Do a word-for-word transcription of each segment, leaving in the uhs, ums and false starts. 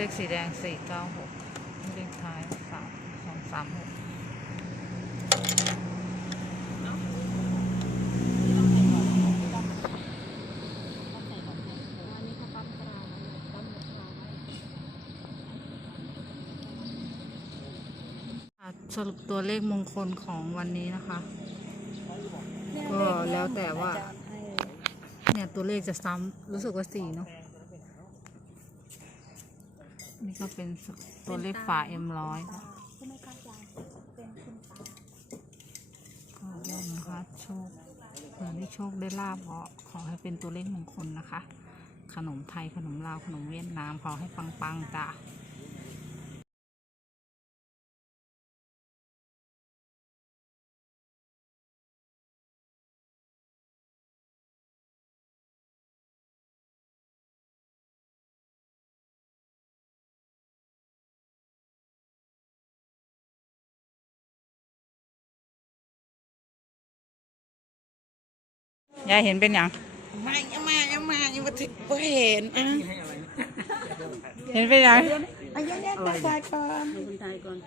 เลขสีแดงสี่เก้าหกเลขท้ายสามสองสามหกสรุปตัวเลขมงคลของวันนี้นะคะก็แล้วแต่ว่าเนี่ยตัวเลขจะซ้ำรู้สึกว่าสี่เนาะนี่ก็เป็นตัวเลขฝาเอ็มร้อยก็ย่อมนะคะโชคเผื่อได้โชคได้ลาบขอขอให้เป็นตัวเลขมงคลนะคะขนมไทยขนมลาวขนมเวียดนามขอให้ปังๆจ้ะยายเห็นเป็นอย่างมายังมายังมายังมาถึงบ่เห็นอ่ะเห็นเป็นอย่างอายุเนี่ยตายก่อนตายก่อน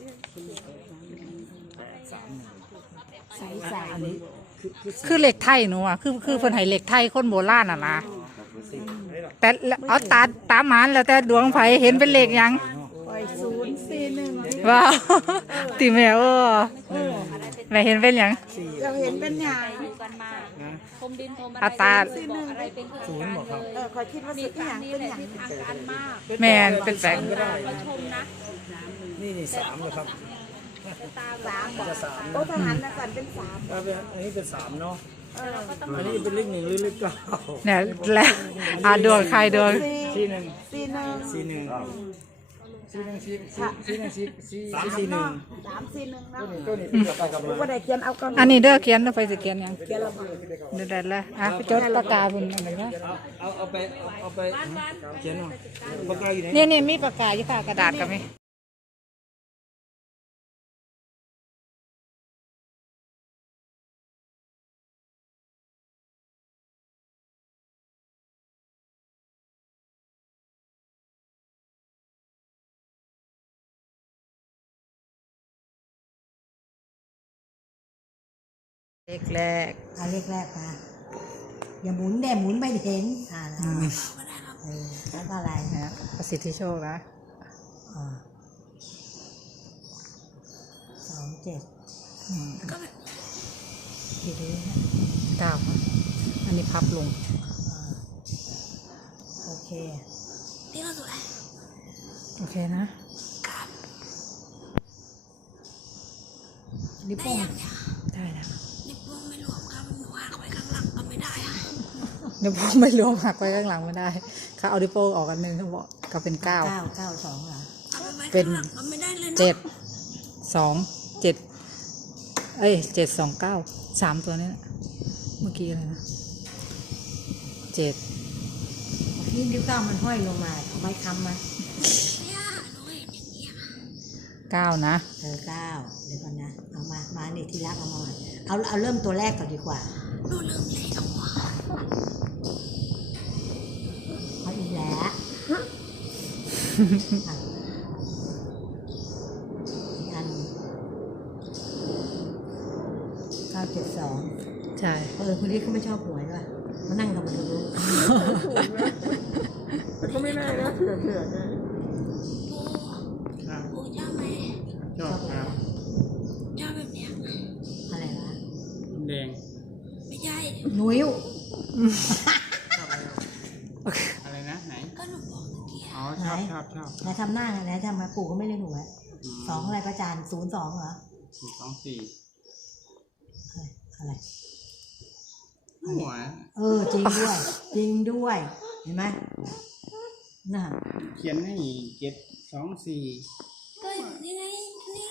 ใส่สามคือเหล็กไทยหนูอ่ะคือคือคนไทยเหล็กไทยคนโบราณอ่ะนะแต่เอาตาตาหมานแล้วแต่ดวงไฟเห็นเป็นเหล็กยังศูนย์สี่หนึ่งว้าวตีแมวแม่เห็นเป็นยังเราเห็นเป็นอย่างพรมดินพรมอะไรตาอะไรเป็นศูนย์บอกครับเออคอยคิดว่าสิ่งอย่างเป็นอย่างทางการมากแม่เป็นแสงเราชมนะนี่นี่สามเลยครับสามบอกโอ้ทหารนะสันเป็นสามอันนี้เป็นสามเนาะอันนี้เป็นเลขหนึ่งหรือเลขเก้าเนี่ยแล้วอ่าดวงใครดวงสี่หนึ่งสี่หนึ่งสี่หนึ่งสี่หนึ่งสี่สี่หนึ่งสี่สี่สามสี่หนึ่งสามสี่หนึ่งนะตัวนี้เป็นกับกับก็ได้เขียนเอาก่อนอันนี้เด้อเขียนไปสิเขียนยังเขียนละเดี๋ยวได้แล้วอ่ะจดปากกาบนอะไรนะเอาเอาไปเอาไปเขียนปากกาอยู่ไหนเนี่ยเนี่ยมีปากกาอยู่ค่ะกระดาษกับมีเลขแรกเอาเลขแรกมาอย่าหมุนแน่หมุนไม่เห็นอ่าแล้วก็อะไรนะประสิทธิโชคนะสองเจ็ดกี่ดีเก้าอันนี้พับลงโอเคนี่ก็สวยโอเคนะนิ้วโป้งได้แล้วนิ้วโป้งไม่รวมครับหนูหักไว้ข้างหลังก็ไม่ได้ค่ะนิ้วโป้งไม่รวมหักไว้ข้างหลังไม่ได้เขาเอานิ้วโป้งออกกันหนึ่งเขาบอกก็เป็นเก้าเก้าเก้าสองเหรอเป็นเจ็ดสองเจ็ดเอ้ยเจ็ดสองเก้าสามตัวนี้เมื่อกี้อะไรนะเจ็ดนี่นิ้วเก้ามันห้อยลงมาเอาไม้ค้ำมาเก้านะเออเก้าเดี๋ยวก่อนนะเอามามาเนี่ยที่รักเอามาเอาเอาเริ่มตัวแรกก่อนดีกว่าดูเริ่มเลยเอาหัวเอาอีกแล้วอีกอันเก้าเจ็ดสองใช่เออคนนี้เขาไม่ชอบหวยด้วยมานั่งกับมันดูแต่ก็ไม่ได้นะเผื่อเผื่อนะโอ้ชอบไหมชอบครับชอบแบบเนี้ยอะไรวะแดงไม่ใช่นุ้ยอะไรนะไหนก็หนูบอกเมื่อกี้อ๋อชอบชอบชอบไหนทำหน้าไงไหนทำมาปู่ก็ไม่เล่นหวยสองอะไรประจานศูนย์สองเหรอสองสี่อะไรหัวเออจริงด้วยจริงด้วยเห็นไหมน่ะเขียนให้เจ็ดสองสี่ก็นี่ไงนี่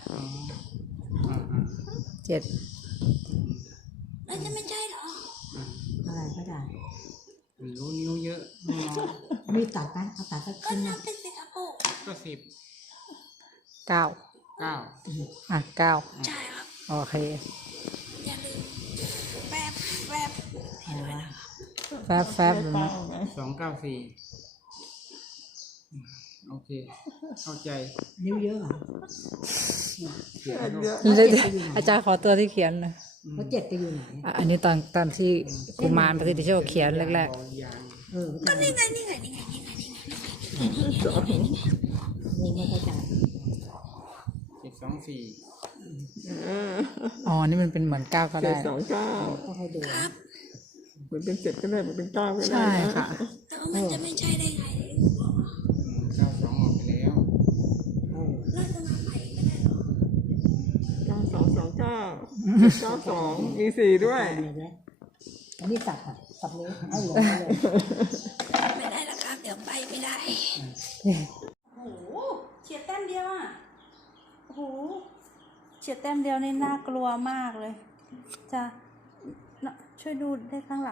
เจ็ดแล้วจะไม่ใช่หรออะไรก็ได้รู้นิ้วเยอะมีตัดไหมเอาตัดสักชิ้นนะเป็นสิครับปู่ก็สิบเก้าเก้าอ่ะเก้าใช่ครับโอเคอย่าลืมแฟบแฟบอะไรวะแฟบแฟบสองเก้าสี่โอเคเข้าใจนิ้วเยอะเหรอเขียนด้วยเดี๋ยวๆอาจารย์ขอตัวที่เขียนหนะแล้วเจ็ดไปอยู่ไหนอ่ะอันนี้ตอนตอนที่กุมารประสิทธิโชคเขียนแรกยางเออก็นี่ไงนี่ไงนี่ไงนี่ไงนี่ไงงูไม่เข้าใจเจ็ดสองสี่ๆอ๋อนี่มันเป็นเหมือนเก้าก็ได้สองเก้าก็ให้ดูเหมือนเป็นเจ็ดก็ได้เหมือนเป็นเก้าก็ได้ใช่ค่ะแต่ว่ามันจะไม่ใช่ได้ไงเก้าสองออกไปแล้วเออเราจะมาใหม่ก็ได้หรอเก้าสองสองเก้าเก้าสองมีสี่ด้วยตามเลยนะอันนี้สับอ่ะสับนิ้วให้ลงไปเลยไม่ได้แล้วครับเดี๋ยวไปไม่ได้โอ้โหเฉียดแต้มเดียวอ่ะ โอ้โหเฉียดแต้มเดียวนี่น่ากลัวมากเลย จะน่ะช่วยดูได้ข้างหลัง